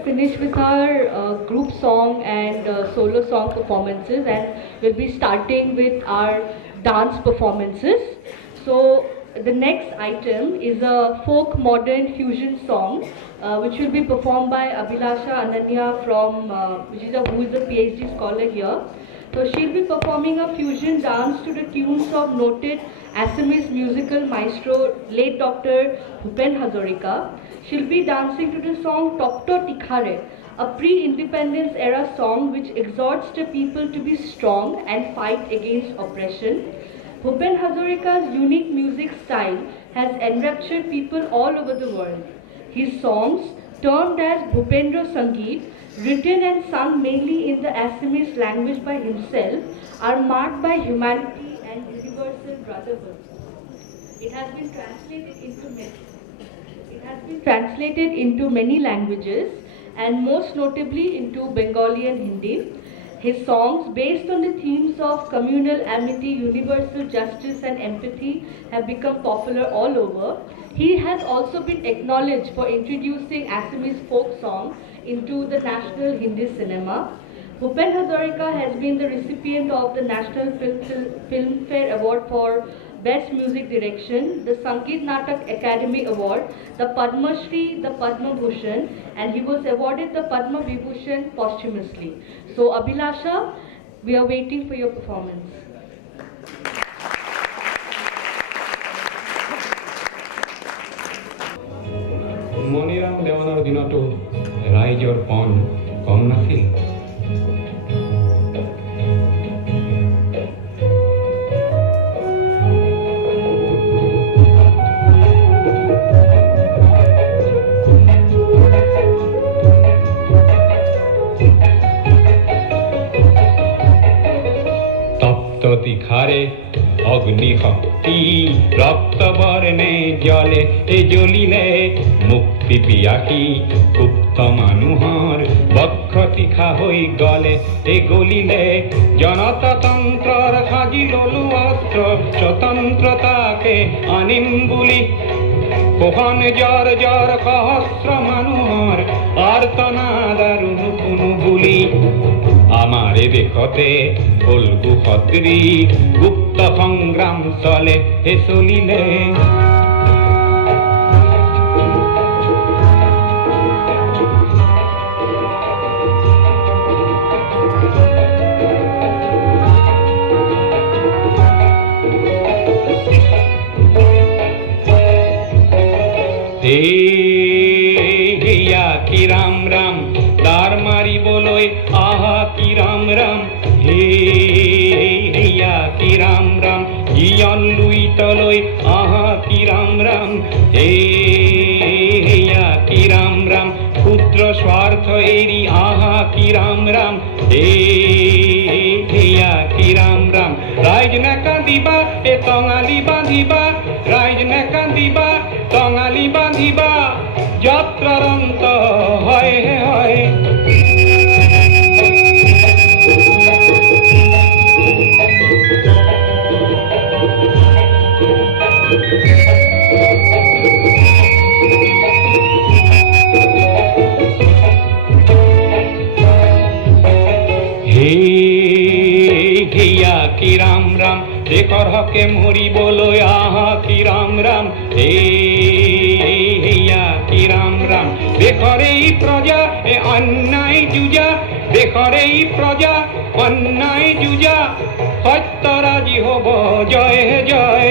to finish with our group song and solo song performances, and we'll be starting with our dance performances. So the next item is a folk modern fusion song, which will be performed by Abhilasha Ananya from, who is a PhD scholar here. So she'll be performing a fusion dance to the tunes of noted Assamese musical maestro, late Dr. Bhupen Hazarika. She'll be dancing to the song Topto Tikhare, a pre-independence era song which exhorts the people to be strong and fight against oppression. Bhupen Hazarika's unique music style has enraptured people all over the world. His songs, termed as Bhupendra Sangeet, written and sung mainly in the Assamese language by himself, are marked by humanity and universal brotherhood. It has been translated into many languages, and most notably into Bengali and Hindi. His songs, based on the themes of communal amity, universal justice and empathy, have become popular all over. He has also been acknowledged for introducing Assamese folk song into the national Hindi cinema. Bhupen Hazarika has been the recipient of the National Filmfare Award for Best Music Direction, the Sangeet Natak Academy Award, the Padma Shri, the Padma Bhushan, and he was awarded the Padma Vibhushan posthumously. So Abhilasha, we are waiting for your performance. Maniram দেওয়ানার দিনতো ৰাইজৰ পণ কম নাছিল। তপ্ত তিখারে অগ্নিশক্তি রক্ত বর্ণে জলে জ্বলিলে মুক্তি পিয়াসী সুপ্ত মানুহৰ বক্ষ তীখা হৈ গলে গলিলে জনতাতন্ত্ৰৰ সাজি ললো অস্ত্ৰ স্বতন্ত্ৰতাকে আনিম বুলি কোহন জ্বৰ জ্বৰ সহস্ৰ মানুহৰ আৰ্তনাদ আৰু নুশুনো বুলি আমাৰে দেশতে ফল্গু সদৃ গুপ্ত সংগ্ৰাম চলে চলিলে হেয়া কি ৰাম ৰাম দাৰ মাৰিবলৈ আহা কি ৰাম ৰাম হেয়া কি ৰাম ৰাম জীয়ন লুইতলৈ আহা কি ৰাম ৰাম হেয়া কি ৰাম ৰাম ক্ষুদ্ৰ স্বাৰ্থ এৰি আহা কি ৰাম ৰাম হেয়া কি ৰাম ৰাম ৰাইজ নাকান্দিবা টঙালি বান্ধিবা ৰাইজ নাকান্দিবা টঙালি বান্ধিবা যাত্ৰাৰ অন্ত হয় হয় কি ৰাম ৰাম দেশৰ হকে মৰিবলৈ আহা কি ৰাম ৰাম হেয়া কি ৰাম ৰাম দেশৰ এই প্ৰজা অন্যায় যুঁজা দেশৰ এই প্ৰজা অন্যায় যুঁজা সত্যৰাজী হ'ব জয় জয়